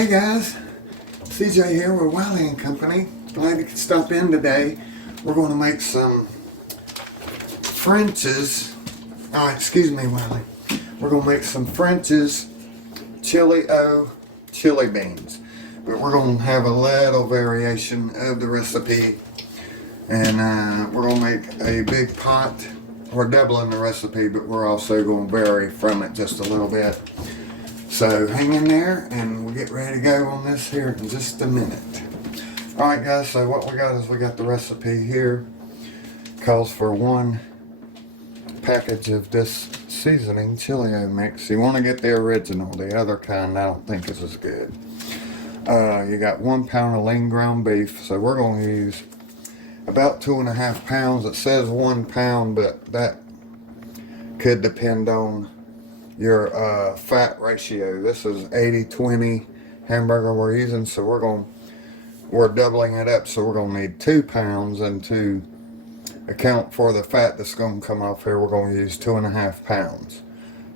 Hey guys, CJ here with Wiley and Company. Glad you could stop in today. We're going to make some French's. Excuse me, Wiley. We're going to make some French's chili beans. But we're going to have a little variation of the recipe. And we're going to make a big pot. We're doubling the recipe, but we're also going to vary from it just a little bit. So hang in there and we'll get ready to go on this here in just a minute. Alright guys, so what we got is we got the recipe here. Calls for 1 package of this seasoning chili mix. You want to get the original. The other kind I don't think is as good. You got 1 pound of lean ground beef. So we're going to use about 2.5 pounds. It says 1 pound, but that could depend on your fat ratio. This is 80-20 hamburger we're using, so we're doubling it up, so we're gonna need 2 pounds, and to account for the fat that's gonna come off here, we're gonna use 2.5 pounds.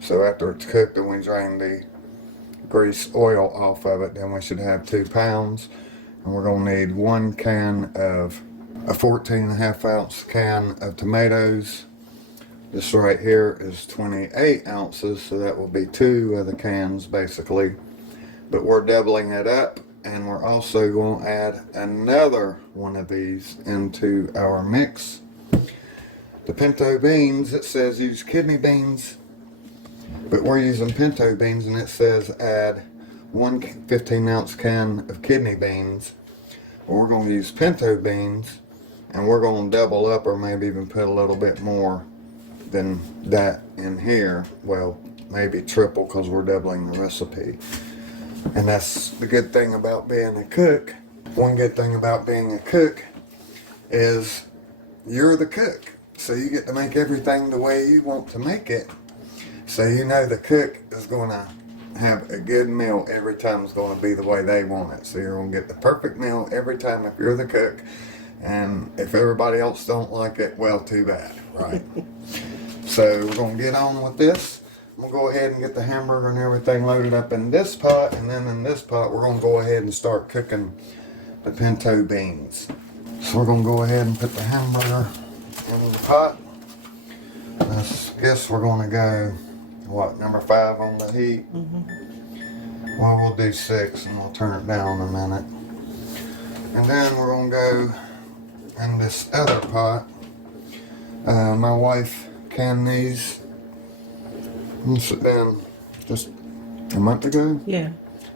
So after it's cooked and we drain the grease oil off of it, then we should have 2 pounds, and we're gonna need 1 can of a 14.5 ounce can of tomatoes. This right here is 28 ounces, so that will be 2 of the cans basically. But we're doubling it up, and we're also going to add another one of these into our mix. The pinto beans, it says use kidney beans, but we're using pinto beans, and it says add 1 15-ounce can of kidney beans. Well, we're going to use pinto beans, and we're going to double up, or maybe even put a little bit more than that in here. Well, maybe triple, because we're doubling the recipe. And that's the good thing about being a cook. One good thing about being a cook is you're the cook, so you get to make everything the way you want to make it. So you know the cook is going to have a good meal every time. It's going to be the way they want it. So you're going to get the perfect meal every time if you're the cook. And if everybody else don't like it, well, too bad, right? So we're going to get on with this. I'm going to go ahead and get the hamburger and everything loaded up in this pot. And then in this pot, we're going to go ahead and start cooking the pinto beans. So we're going to go ahead and put the hamburger in the pot. I guess we're going to go, what, number 5 on the heat? Well, we'll do 6 and we'll turn it down in a minute. And then we're going to go in this other pot. My wife canned these. I'm sit down just a month ago? Yeah.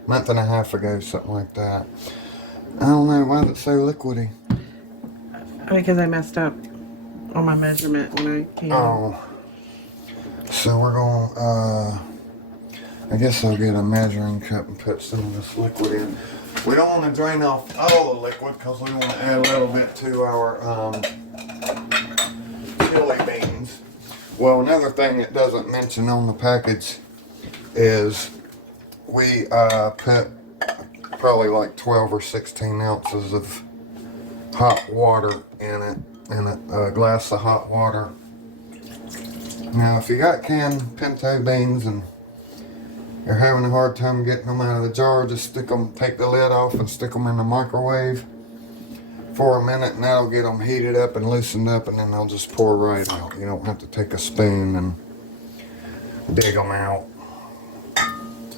Month and a half ago, something like that. I don't know, why is it so liquidy? Because I messed up on my measurement when I came. Oh. So we're going I guess I'll get a measuring cup and put some of this liquid in. We don't want to drain off all the liquid because we want to add a little bit to our chili beans. Well, another thing it doesn't mention on the package is we put probably like 12 or 16 ounces of hot water in it, in a glass of hot water. Now, if you got canned pinto beans and you're having a hard time getting them out of the jar, just take the lid off and stick them in the microwave for a minute, and that'll get them heated up and loosened up, and then they'll just pour right out. You don't have to take a spoon and dig them out.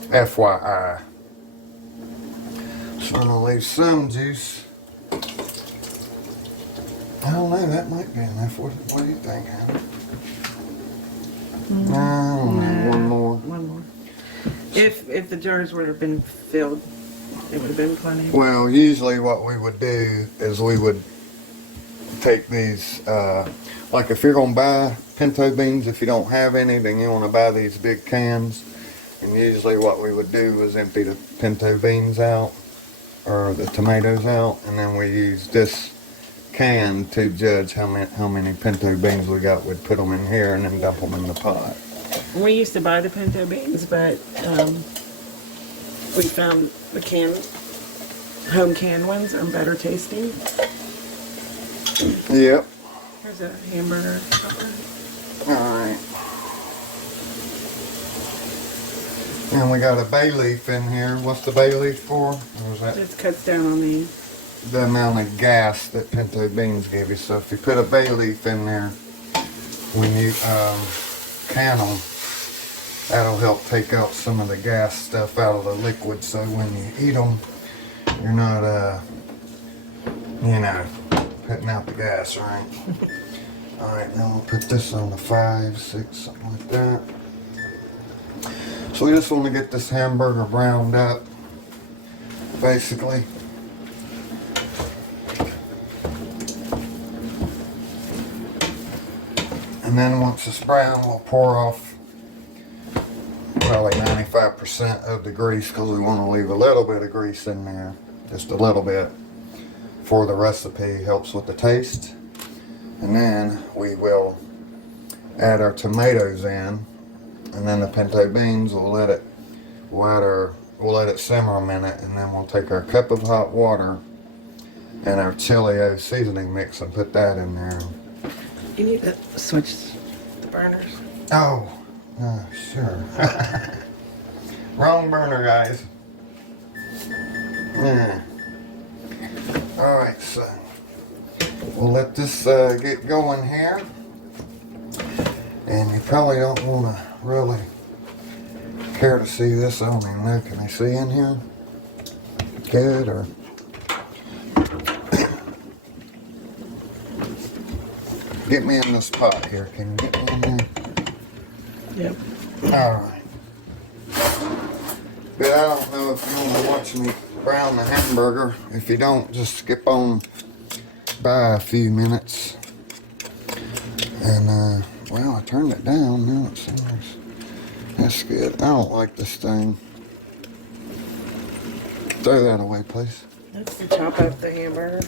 FYI. So I'm gonna leave some juice. I don't know, that might be enough. What do you think, Hannah? I don't know, one more. One more. If the jars would have been filled, it would have been plenty. Well, usually what we would do is we would take these, like if you're going to buy pinto beans, if you don't have any, then you want to buy these big cans. And usually what we would do is empty the pinto beans out, or the tomatoes out, and then we use this can to judge how many pinto beans we got. We'd put them in here and then dump them in the pot. We used to buy the pinto beans, but we found the home canned ones are better tasting. Yep. Here's a hamburger supper. Alright. And we got a bay leaf in here. What's the bay leaf for? Or is that Just cuts down on the amount of gas that Pinto Beans give you? So if you put a bay leaf in there when you can them, that'll help take out some of the gas stuff out of the liquid. So when you eat them, you're not, you know, putting out the gas, right? All right, now we'll put this on the 5, 6, something like that. So we just want to get this hamburger browned up, basically. And then once it's brown, we'll pour off probably 95% of the grease, because we want to leave a little bit of grease in there, just a little bit, for the recipe. Helps with the taste. And then we will add our tomatoes in, and then the pinto beans. We'll let it simmer a minute, and then we'll take our cup of hot water and our chili seasoning mix and put that in there. You need to switch the burners. Oh, sure. Wrong burner, guys. Yeah. All right, so we'll let this get going here. And you probably don't want to really care to see this. I don't even know. Can I see in here? Good, or get me in this pot here. Can you get me in there? Yep. All right. But I don't know if you want to watch me brown the hamburger. If you don't, just skip on by a few minutes. And well, I turned it down. Now it simmers. That's good. I don't like this thing. Throw that away, please. That's to chop up the hamburger.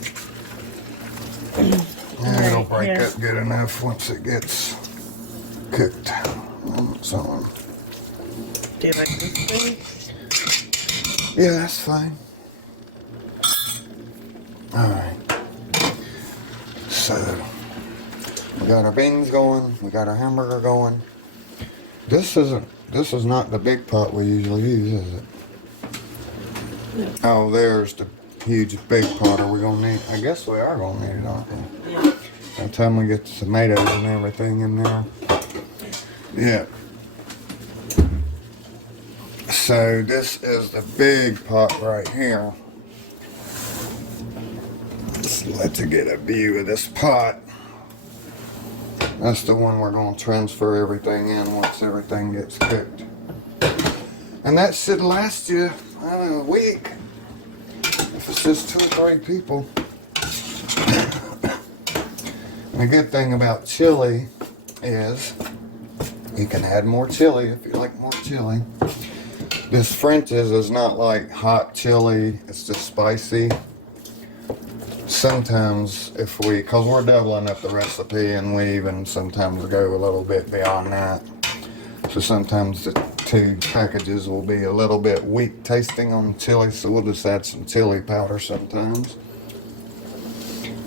Yeah, it'll break up good enough once it gets cooked on its own. Do you like this thing? Yeah, that's fine. Alright. So, we got our beans going, we got our hamburger going. This is not the big pot we usually use, is it? No. Oh, there's the huge big pot. Are we gonna need? I guess we are gonna need it, aren't we? Yeah. By the time we get the tomatoes and everything in there. Yeah. So this is the big pot right here. Let's get a view of this pot. That's the one we're going to transfer everything in once everything gets cooked. And that should last you, I don't know, a week. If it's just 2 or 3 people. And the good thing about chili is you can add more chili if you like more chili. This French's is not like hot chili, it's just spicy. Sometimes because we're doubling up the recipe, and we even sometimes go a little bit beyond that. So sometimes the 2 packages will be a little bit weak tasting on chili, so we'll just add some chili powder sometimes.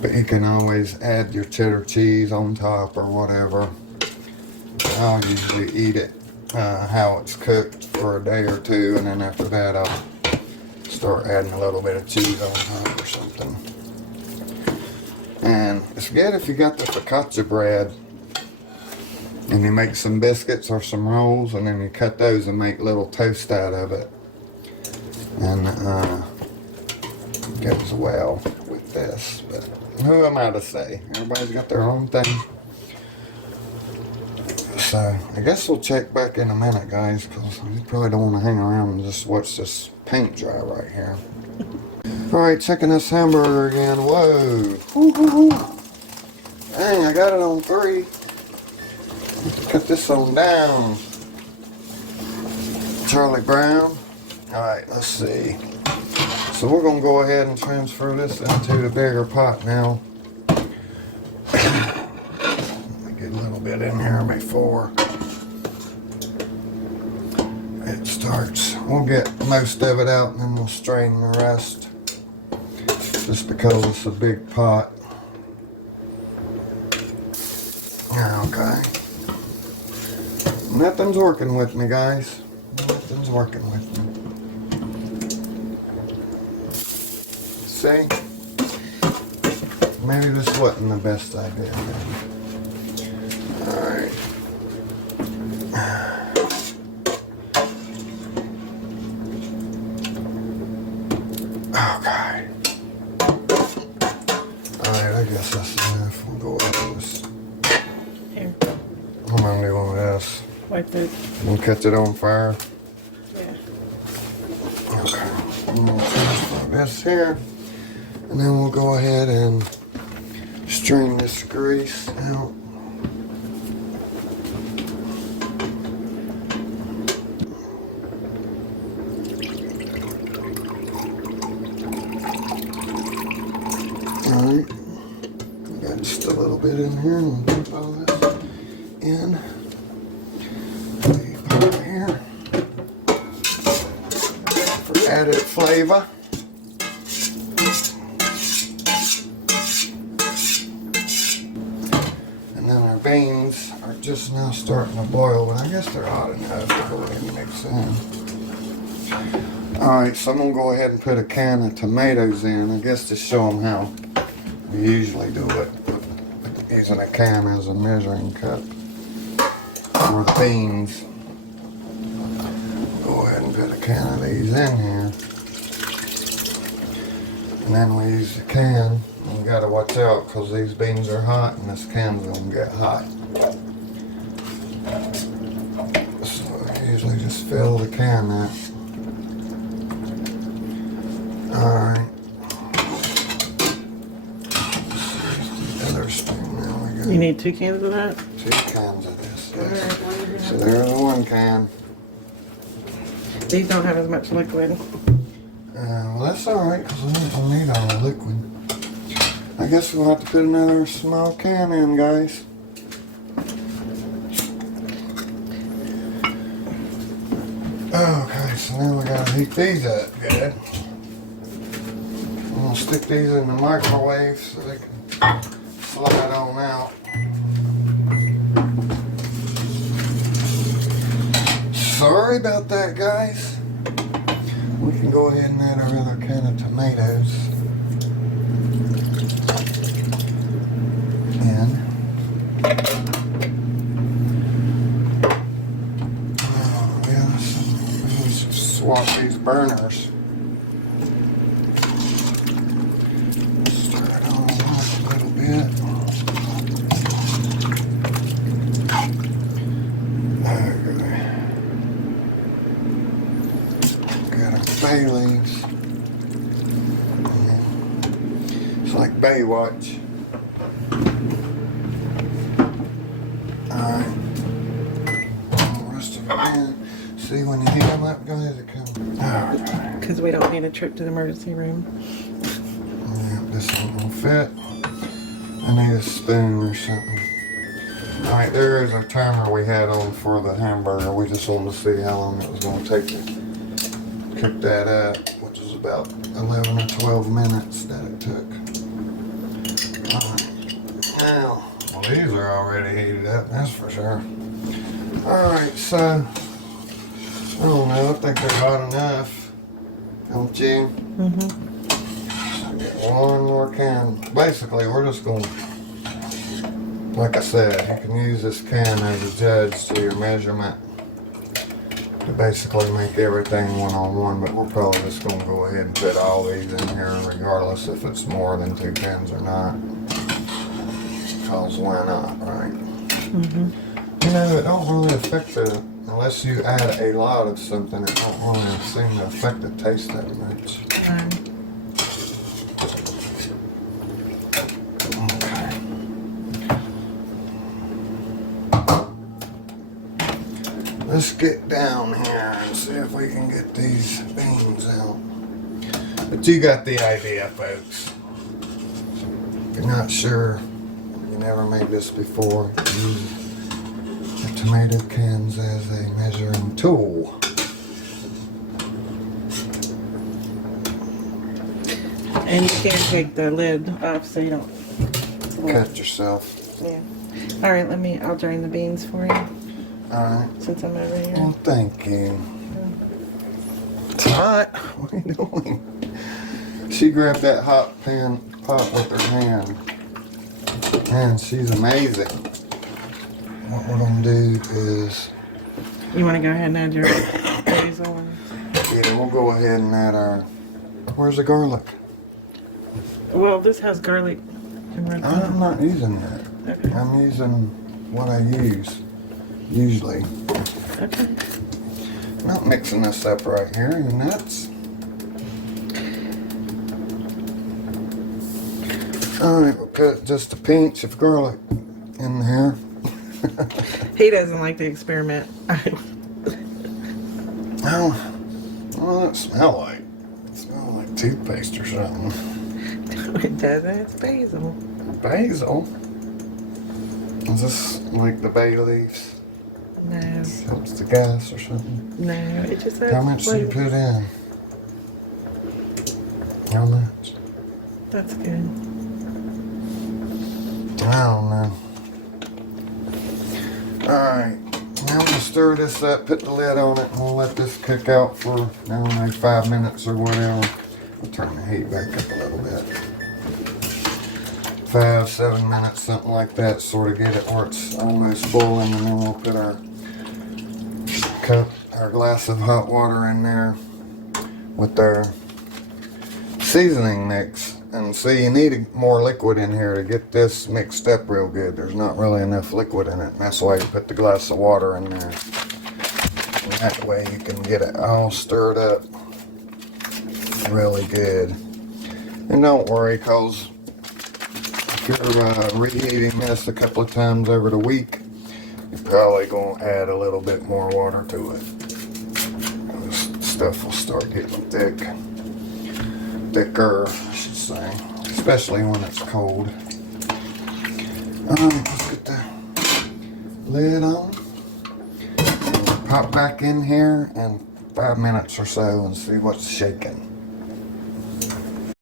But you can always add your cheddar cheese on top or whatever. I'll usually eat it how it's cooked for a day or 2, and then after that I'll start adding a little bit of cheese on top or something. And it's good if you got the focaccia bread and you make some biscuits or some rolls, and then you cut those and make little toast out of it. And goes well with this. But who am I to say? Everybody's got their own thing. So I guess we'll check back in a minute, guys, because you probably don't want to hang around and just watch this paint dry right here. Alright, checking this hamburger again. Whoa. Woo-hoo-hoo. Dang, I got it on 3. Cut this on down. Charlie Brown. Alright, let's see. So we're going to go ahead and transfer this into the bigger pot now. Let me get a little bit in here before it starts. We'll get most of it out and then we'll strain the rest. Just because it's a big pot. Okay. Nothing's working with me, guys. Something's working with me. See? Maybe this wasn't the best idea. Alright. Okay. Alright, I guess that's enough. We'll go with this. Here, I'm gonna do one with this. wipe the, We'll catch it on fire. yeah. Okay. We'll put this here. And then we'll go ahead and strain this grease out. Alright. Got just a little bit in here and we'll put all this in. Leave over here for added flavor. And then our beans are just now starting to boil, but I guess they're hot enough to go ahead and mix in. Alright, so I'm going to go ahead and put a can of tomatoes in, I guess to show them how we usually do it. Using a can as a measuring cup for the beans. Go ahead and put a can of these in here. And then we use the can. You gotta watch out because these beans are hot and this can's gonna get hot. So I usually just fill the can up. Alright. Other spoon now we got. You need 2 cans of that? 2 cans of this. Yes. Alright. So there's the 1 can. These don't have as much liquid. Well, that's alright because we don't need all the liquid. I guess we'll have to put another small can in, guys. Okay, so now we gotta heat these up good. I'm gonna stick these in the microwave so they can slide on out. Sorry about that, guys. We can go ahead and add our other can of tomatoes. In. Oh, yeah, let's swap these burners. Stir it on up a little bit. Got our bay leaves. It's like Baywatch. Alright. The rest of it in. See, when you heat them up, guys, it comes. Alright. Because we don't need a trip to the emergency room. Yeah, this ain't gonna fit. I need a spoon or something. Alright, there is our timer we had on for the hamburger. We just wanted to see how long it was gonna take to cook that up, which was about 11 or 12 minutes that it took. Alright. Now, well, these are already heated up, that's for sure. Alright, so, I don't know, I think they're hot enough. Don't you? Mm-hmm. Get 1 more can. Basically, we're just going to, like I said, you can use this can as a judge to your measurement to basically make everything 1-on-1, but we're probably just going to go ahead and put all these in here regardless if it's more than 2 cans or not. Because why not, right? Mm-hmm. You know, it don't really affect the, unless you add a lot of something, it don't really seem to affect the taste that much. Okay. Let's get down here and see if we can get these beans out. But you got the idea, folks. If you're not sure, you never made this before, use the tomato cans as a measuring tool. And you can take the lid off so you don't Cut yourself. Yeah. Alright, I'll drain the beans for you Alright. since I'm over here. Well, thank you. It's hot. What are you doing? She grabbed that hot pan pot with her hand. Man, she's amazing. What we're gonna do is, You want to go ahead and add your basil? yeah, we'll go ahead and add our. Where's the garlic? Well, this has garlic and red pepper. I'm not using that. Okay. I'm using what I use usually. Okay. Not mixing this up right here. You nuts? All right, we'll put just a pinch of garlic in here. He doesn't like to experiment. Oh, what does it smell like? It smells like toothpaste or something. It doesn't. It's basil. Basil? Is this like the bay leaves? No. Helps the gas or something? No. It just has How much do you put in? How much? That's good. I don't know. Alright, now we'll stir this up, put the lid on it, and we'll let this cook out for, I don't know, 5 minutes or whatever. I'll turn the heat back up a little bit. 5, 7 minutes, something like that, sort of get it where it's almost boiling, and then we'll put our glass of hot water in there with our seasoning mix. And see, you need more liquid in here to get this mixed up real good. There's not really enough liquid in it. And that's why you put the glass of water in there. And that way you can get it all stirred up really good. And don't worry, because if you're reheating this a couple of times over the week, you're probably going to add a little bit more water to it. And this stuff will start getting thicker, I should say, especially when it's cold. Let's get the lid on. Pop back in here in 5 minutes or so and see what's shaking.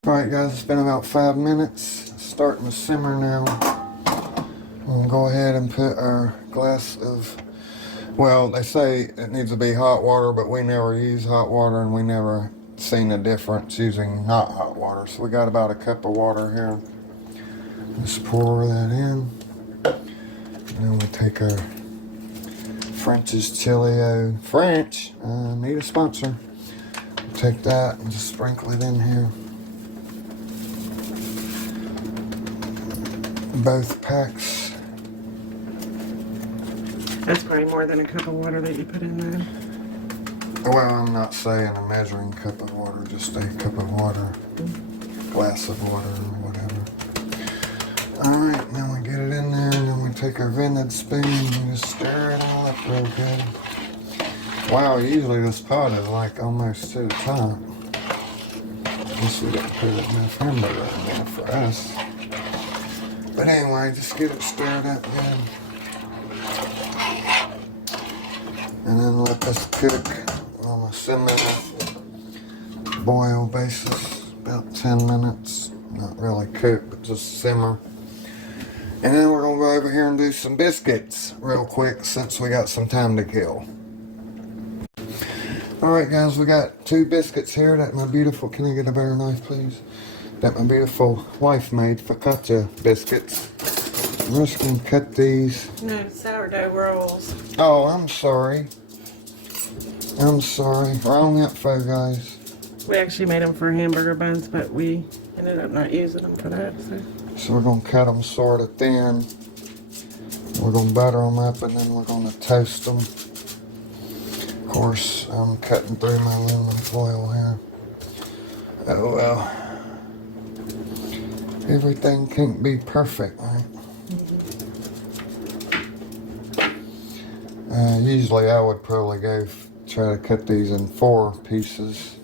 Alright guys, it's been about 5 minutes. It's starting to simmer now. We'll go ahead and put our glass of, well, they say it needs to be hot water, but we never use hot water and we never seen a difference using not hot water. So we got about a cup of water here. Just pour that in. And then we take our French's Chili French. Need a sponsor. We'll take that and just sprinkle it in here. Both packs. That's probably more than a cup of water that you put in there. Well, I'm not saying a measuring cup of water, just a cup of water, glass of water or whatever. Alright, now we get it in there and then we take our vented spoon and just stir it all up real good. Wow, usually this pot is like almost to the top. I guess we didn't put enough hamburger in there for us. But anyway, just get it stirred up good. And then let this cook on a semi boil basis, about 10 minutes. Not really cook, but just simmer. And then we're gonna go over here and do some biscuits real quick since we got some time to kill. Alright guys, we got 2 biscuits here that my beautiful, can I get a better knife please? That my beautiful wife made, focaccia biscuits. I'm just gonna cut these. No, sourdough rolls. Oh, I'm sorry. I'm sorry. Wrong info, guys. We actually made them for hamburger buns, but we ended up not using them for that. So we're going to cut them sort of thin. We're going to butter them up and then we're going to toast them. Of course, I'm cutting through my aluminum foil here. Oh well. Everything can't be perfect, right? Usually I would probably try to cut these in 4 pieces,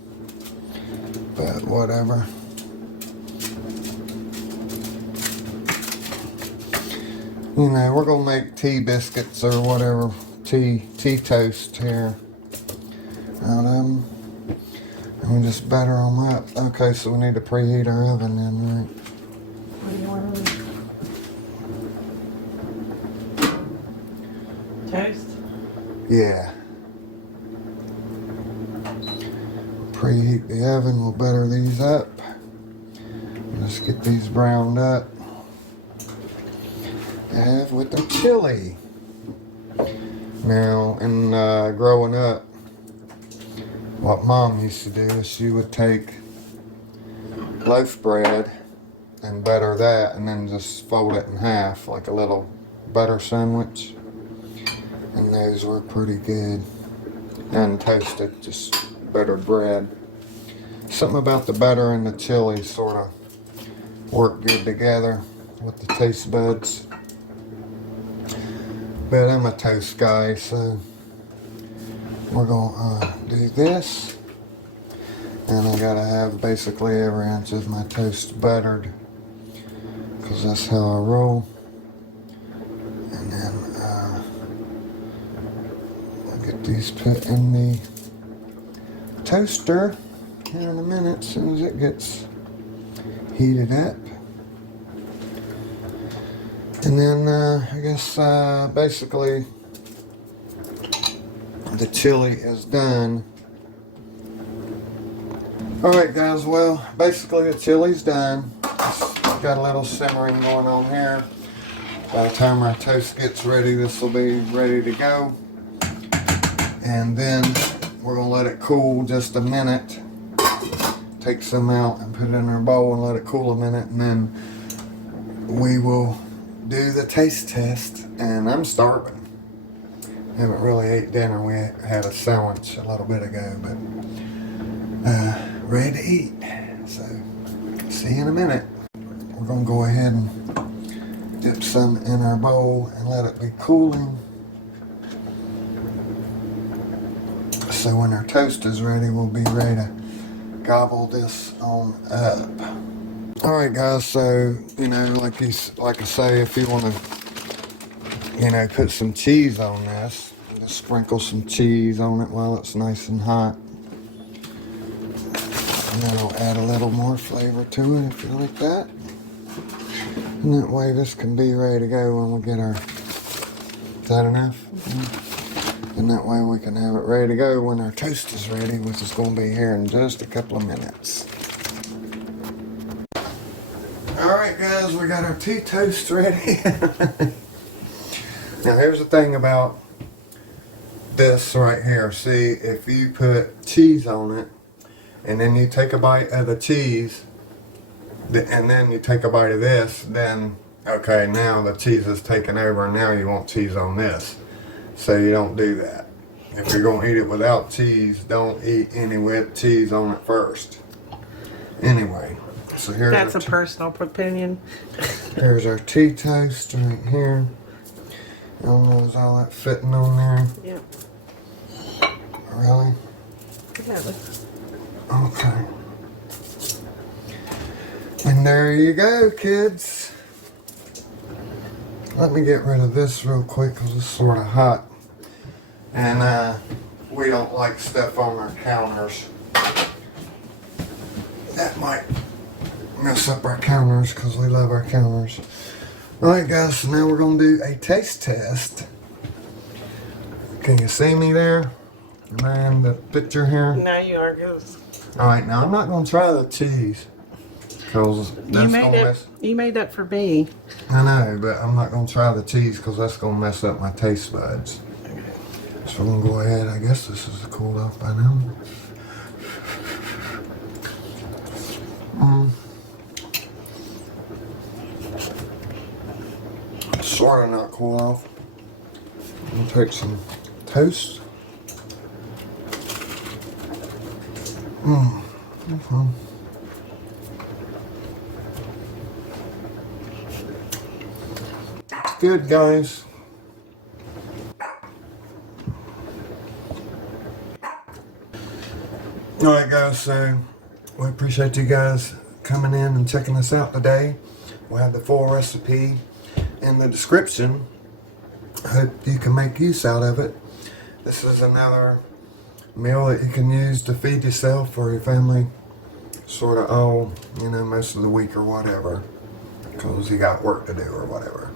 but whatever. You know, we're gonna make tea biscuits or whatever, tea toast here out of them, and we just batter them up. Okay, so we need to preheat our oven then, right? What do you want to do? Toast? Yeah. preheat the oven. We'll butter these up. Let's get these browned up. Have with the chili. Now, in growing up, what Mom used to do is she would take loaf bread and butter that and then just fold it in half like a little butter sandwich. And those were pretty good. And toasted, just buttered bread. Something about the butter and the chili sort of work good together with the taste buds. But I'm a toast guy, so we're gonna do this. And I gotta have basically every inch of my toast buttered, because that's how I roll. And then I'll get these put in the toaster here in a minute, as soon as it gets heated up. And then I guess basically the chili is done. Alright guys, well basically the chili's done. It's got a little simmering going on here. By the time our toast gets ready, this will be ready to go. And then we're going to let it cool just a minute. Take some out and put it in our bowl and let it cool a minute, and then we will do the taste test. And I'm starving. Haven't really ate dinner. We had a sandwich a little bit ago, but ready to eat. So see you in a minute. We're gonna go ahead and dip some in our bowl and let it be cooling. So when our toast is ready, we'll be ready to gobble this on up. Alright guys, so like I say, if you want to put some cheese on this, just sprinkle some cheese on it while it's nice and hot. And then I'll add a little more flavor to it if you like that. And that way this can be ready to go when we get our... Is that enough? Mm-hmm. And that way we can have it ready to go when our toast is ready, which is going to be here in just a couple of minutes. Alright guys, we got our two toasts ready. Now here's the thing about this right here. See, if you put cheese on it, and then you take a bite of the cheese, and then you take a bite of this, then, okay, now the cheese is taken over, and now you want cheese on this. So you don't do that. If you're going to eat it without cheese, don't eat any with cheese on it first. Anyway, so here's that's a personal opinion. Here's our tea toast right here. I don't know, is all that fitting on there? Yep. Really? Yeah. Okay. And there you go, kids. Let me get rid of this real quick because it's sort of hot. And we don't like stuff on our counters. That might mess up our counters because we love our counters. Alright guys, so now we're going to do a taste test. Can you see me there? Am I in the picture here? Now you are good. Alright, now I'm not going to try the cheese. Because that's going to mess... You made that for me. I know, but I'm not going to try the cheese because that's going to mess up my taste buds. So we're going to go ahead. I guess this is cooled off by now. Sort of not cool off. I'll take some toast. It's good, guys. Alright guys, so we appreciate you guys coming in and checking us out today. We'll have the full recipe in the description. I hope you can make use out of it. This is another meal that you can use to feed yourself or your family sort of all, most of the week or whatever, because you got work to do or whatever.